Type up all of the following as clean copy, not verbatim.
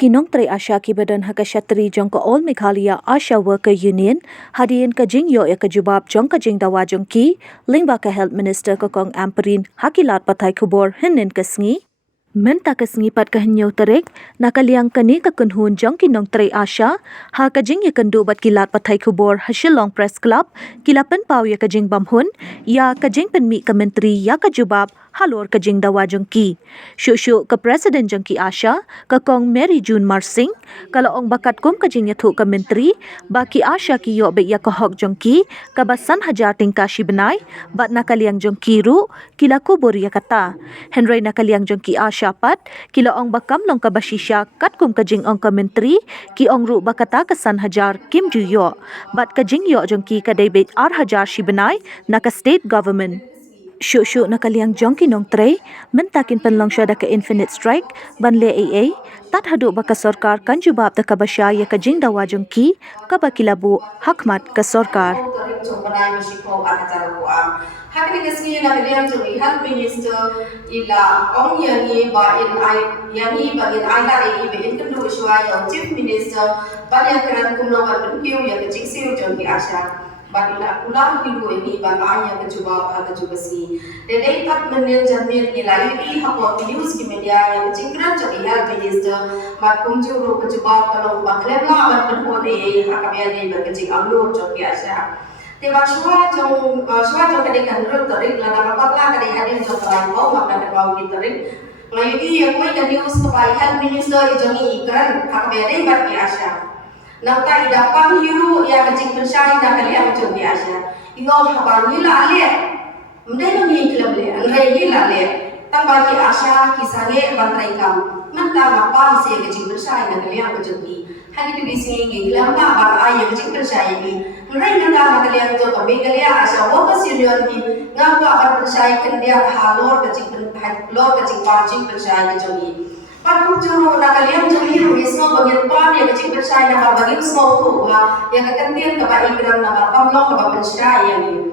Kinong Tri Asha ki Badan Hak Kshatri jong ko All Meghalaya Asha Worker Union hadiin ka jing yo ya ka jubab jong ka jing dawa jong ki lingba ka Health Minister ko kong Amperin hakilat patay kubor hinin kasngi menta kasngi pat ka hinyo tarik nakaliang kani ka kunhun jong Kinong Tri Asha ha ka jing ya kandu bat kilat patay kubor Shillong Press Club kilapan pau ya ka jing bamhun ya ka jing penmi ka menteri ya ka jubab halor ka jing dawa jong ki syuk ka President jong ki Asha ka kong Mary June Marsing kalaong bakat kum ka jing yathu ka menteri baki Asha ki yo be ya ka hok jong ki ka basan hajar tingka shi benai bat nakaliang jong ki ru kila kubur ya kata Henry nakaliang jong ki Asha pat kilaong bakam long ka basisya kat kum ka jing ong ka menteri ki ong ru bakata ka san hajar kim ju yo bat ka jing yo jong ki ka debit ar hajar shi benai na ka state government syuk nakaliang jong Kinong Tri mentakin penlong syada ke Infinite Strike banle AA tat haduk baka sorkar kan jubab da ka basya ya ka jing dawa jong ki ka bakilabu hakmat ka sorkar Hakni kesini nakaliang jong Health Minister ila ong yani ba in ai yani ba in ai da be in kan do shwa ya Chief Minister ba ya kan kumno ba kiu ya ka jing siu jong ki Asha Bagila ulang minggu ini bangga yang kejuba si. Dedai tak menenjan nilai ini hapot news di media yang cingkran jadi Health Minister mat kumjuru kejuba kalau baglem lah amat penhone hakabia ni berkecing alur jadi Asia. Tiba shua jong kedekan rul terik lada kapaklah kedai hadir jong kelai mau makna kerbau di terik. Ngayu yang koi ke news kepai Health Minister ijongi ikran hakabia ni berki Asia. Nangka idapang hiru ya kecing persai nak kalian jom biasa. Ingat habar ni lah le, mendai ni iklam le, angkai ni lah le. Tambah ki Asha kisahnya bantrai kam. Manta mapan se kecing persai nak kalian jom bi. Hari tu di sini iklam nak bang ayah kecing persai ni. Angkai nak kalian jom kami kalian Asha wapas union ni. Ngapa akan persai kendia halor kecing parcing persai jom ni. Pagkung juru nakaliang juri risno bagian pan yang kecil persai nama bagi semua tu yang kekendian kepada ikram nama pamlong kepada persai yang ini.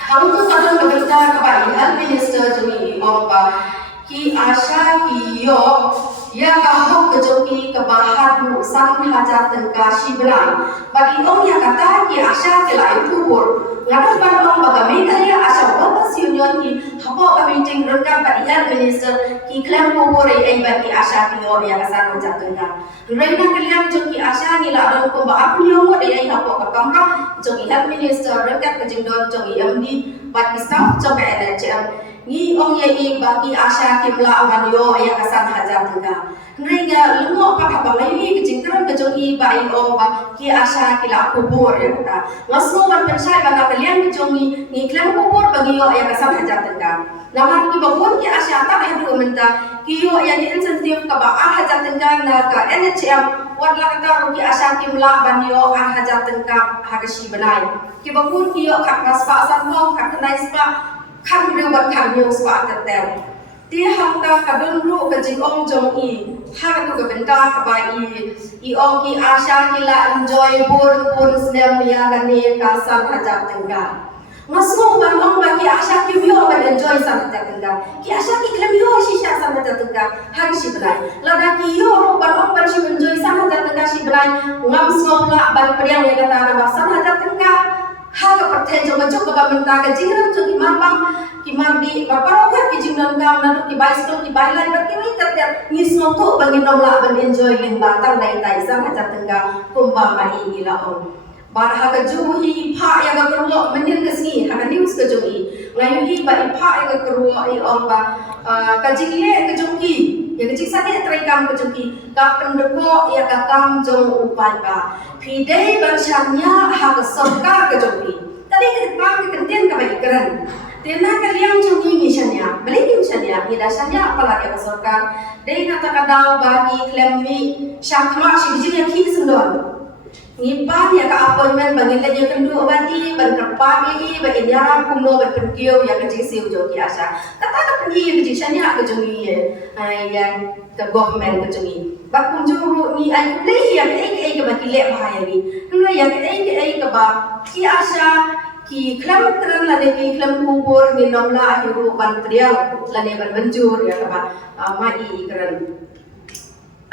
Kamu tu sadar keberta kepada Health Minister juri ompa ki Asha ki yo ya kahok kejoki kebahan sang hajar tengka si berai bagi om yang kata ki Asha kelai kubur ngatas bandong bagami kaya Asha wapas union ki hapo kami ting rekam pada Health Minister ki klaim kubur ai bagi Asha ki yo yang kasar hajar tengka reina kalian joki Asha ni la dong ko ba apni yo de ai hapo ka kamra joki Health Minister rekam ke jingdon joki MD bagi staff joki NHM ni ong ye bagi Asha kimla awan yo ya kasar hajar tengka Nrega lungo pa kabalay ni kejingkran kejongi bai ong ba ki Asha kila kubur ya kata ngasno ban pensai ba kalian kejongi ni klan kubur bagi yo ya kasar hajar tengka namar ki babon ki Asha tak hadu menta ki yo ya ni insentif ka ba hajar tengka na ka NHM wadla kata ki Asha kimla ban yo hajar tengka hagashi benai ki babon ki yo kak naspa san mo kak nais pa kan rewat kan yo spa tetel dia hangga kadun ru ke jingong jong i ha tu ke benda ke bai i ong ki Asha kila enjoy pun snem ya kani ka san hajak tengga masuk ban ong bagi Asha ki yo ban enjoy san hajak tengga ki Asha ki klam yo shisha san hajak tengga ha ki shiblai lada ki yo ban ong ban shi enjoy san hajak tengga shiblai ngam song la ban priang ya kata na san hajak tengga ha ka perten jong jong ka benda ke jingram jong ki mambang ki mandi bapa rokat ki jingram kam na ki bicycle ki bailai ba ki tet ni smok tu bagi nomla ban enjoy ling ba tang dai tai sang ha tengga kumba mai ni la on bar ha ka ju hi pha ya ga kerwo menin ke sini ha ka news ke jong i ngai hi ba i pha ya ga kerwo i on ba ka jingle ke jong ki ya ke jing sane trai kam ke jong ki ka pendeko ya ka kam jong upai ba phi dei ban chanya ha ka sarkar ke jong ki tadi ke kam ke kenten ka bai keren Tena kalian jungi misalnya, beli misalnya, ni dasarnya apalagi ke sorkan. Dari kata kadang bagi klemi syakma sih yang kini sendon. Ni pan ya ke appointment bagi lagi kedua bagi berkepan ini, bagi jarak kumno berpergiau yang kecil siu joki Asha. Kata ni kecilnya ke jungi yang ke government ke jungi. Bakun juru ni ay kulay yang ke bagi lek bahaya ni. Henry yang ke ba ki Asha ki klam kran la de ki klam kubur ni nomla hiru ban priang la ne ban banjur ya ka ma i kran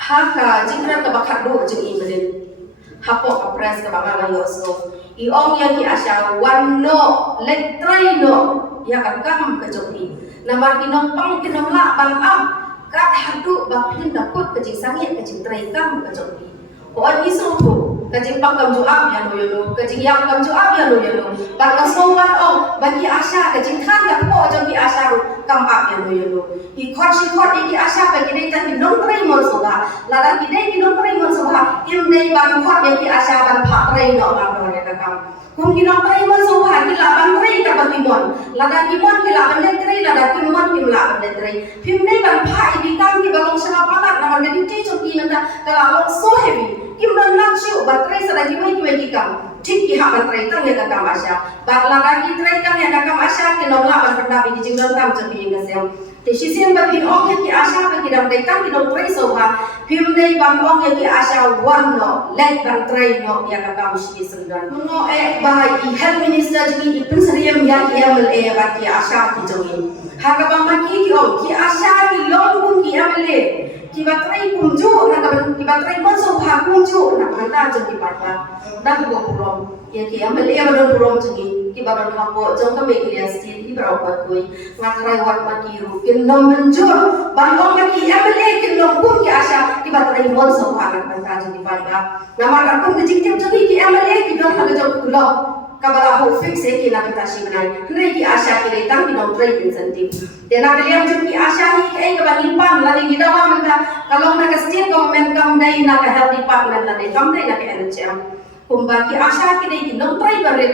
haka jingran ka bakhat do jing i melin hapo ka press ka banga yo so i ong ya ki asya wanno letrai no ya ka kam ka joki nama kinong pang kinomla bang am kat hadu bapin dakot ka jing sangit ka jing trai kam ka joki ko an iso ko kajing pangkam juab ya no yono kajing yang kam juab ya no yono bang sowan ong bagi asya kajing kan ya ko jong ki asya kam ap ya no yono i khot ki asya bagi dei tan nong trai mon soba la ki dei ki nong trai mon soba im dei bang khot ya ki asya bang pha trai no bang do ya kam kum ki nong trai mon soba ki la bang trai ka bagi mon la ki mon ki la bang trai la ki mon ki la bang trai phim dei bang pha i di kam ki balong sa palat na bang di te chok ki nang ka la long so heavy kim dan nak siu baterai sedang kiwai kam tik ki hak baterai tang ya kam asya bat la ki trai kam ya kam asya ki nong la ban benda bi jing dan kam chaki nga sem te shi sem ba ki ong ki asya ba ki dam dai kam ki nong trai so ha phim dei ban ong ki asya wan no let dan trai no ya kam shi sendan no ba i health minister ji i prinsriam ya ki MLA ba ki asya ki jongi ha ka ba ma ki ong ki asya ki long bun ki MLA ki baterai kumju na ki baterai mon so ha kumju na kanta jeng ki patla dan ko purom ya ki amale ya badon purom jengi ki badon hapo jong ka me ki stil ki baro pat koi ngatarai wat ma ki ru kin nom menjur bandong ma ki amale kin nom kum ki asya ki baterai mon so ha na kanta jeng ki patla nama ka kum ki jing jengi ki amale ki don ha jong kulo kabala ho fix ki na kanta shi banai hnai ki asya ki dei tang ki nom trai incentive dena kalian jeng ki asya hi kai ka bangin pan la ni dawa menta kalau nak state government kam dai na ka health department la dai kam dai na ka NHM kumba ki asya ki dai ki nom trai barit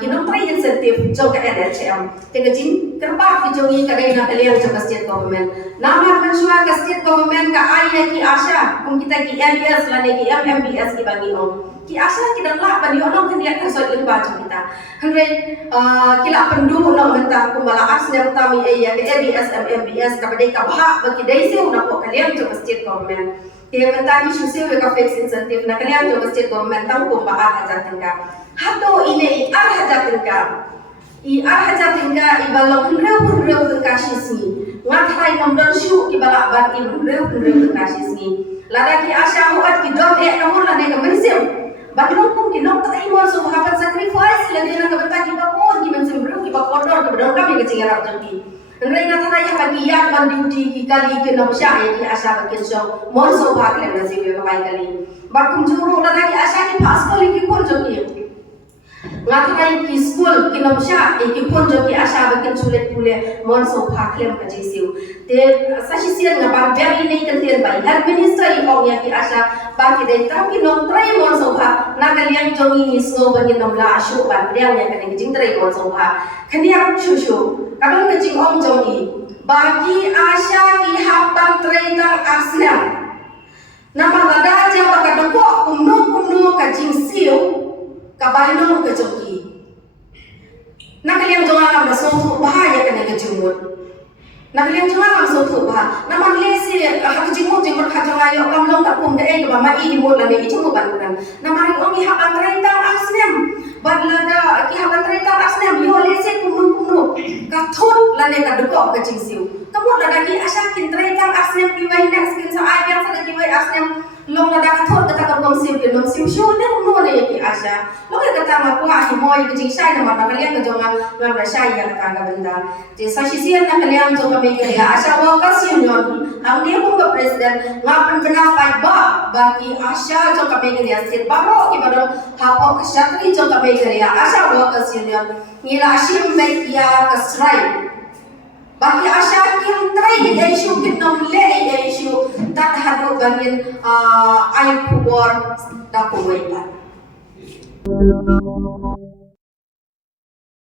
ki nom trai incentive jong ka NHM te ka jin kerba ki jongi ka dai na kalian jeng state government nama mansua ka state government ka ai ki asya kum kita ki MBS la ni ki MMBS ki bagi ong ki asya ki dan la bani onong kan dia kan so le ba kita hangre ki la pendu no menta kumbala asnya tami ya ke ABS MMBS ka badai ka bha bagi dai se una ko kalian jo state government te menta ki shu ka fix incentive na kalian jo state government tang ko ba hajar tengka hato ine ar hajar tengka i ar hajar tengka i balong reu tengka shisni ngathai nom don shu ki bala ban i reu tengka shisni lada ki asya huat ki don e kamun la ne ka mensim Bagong kung kinong tay mo so hapat sacrifice la din ka bata ki bakon ki man sembru ki bakon dor ki dor kami ka cingarap jati ngai na thana ya ki yan ban duty ki kali ki no sha ki asya ba kin so mon so bhag le na siwe ka bai kali bakum juru la ki asya ki pass kali ki kon jati ngathai ki school ki no sha ki kon jati asya ba kin sulet pule mon so bhag le ka jisiu te sashi sian na ban very nei kan tian bai health minister i ong ya ki asya ba ki dei tam ki nom trai mon so bha na ka liang jongi ni snow ban ni nom la shu ban liang ya kan jing trai mon so bha khaniak shu shu kadong ka jing ong jongi ba ki asya ki ha ban trai tang asnya nama lada ja ba ka dong ko kumno ka jing siu ka bai no ka jongi na ka liang jonga kam so thu ba ya kan ka jingmut nak liang cuma kam so thu ba na man le si ha ki jingmut kha jonga yo kam long ka kum de ba ma i di mut la ne i chu ban kan na mari ong i ha ban trai tang asnem badla da ki ha ban trai tang asnem yo le se kumno ka thot la ne ka du ko ka jing siu ka mut la da ki asya kin trai tang asnem ki wai next kin sa ai biang sa da ki wai asnem long la da ka thot ka ta ka bom siu ki long siu shu ne no ne ki asya long ka ta ma ko hi moi ki jing sai na ma ka liang ka jonga ngam da sai ya ka ga benda je sa shi sian na ka liang jonga me ke ya asya workers union hang ne ko ka president ngapan bena pai ba bagi asya jo ka me ke ya sit ba ro ki ba do ha ko ka shakri jo ka me ke ya asya workers union ni la shim me ya ka strike bagi asya kim trai e issue kin nom le e issue tat hadu bangin ai kubor da ko wai ba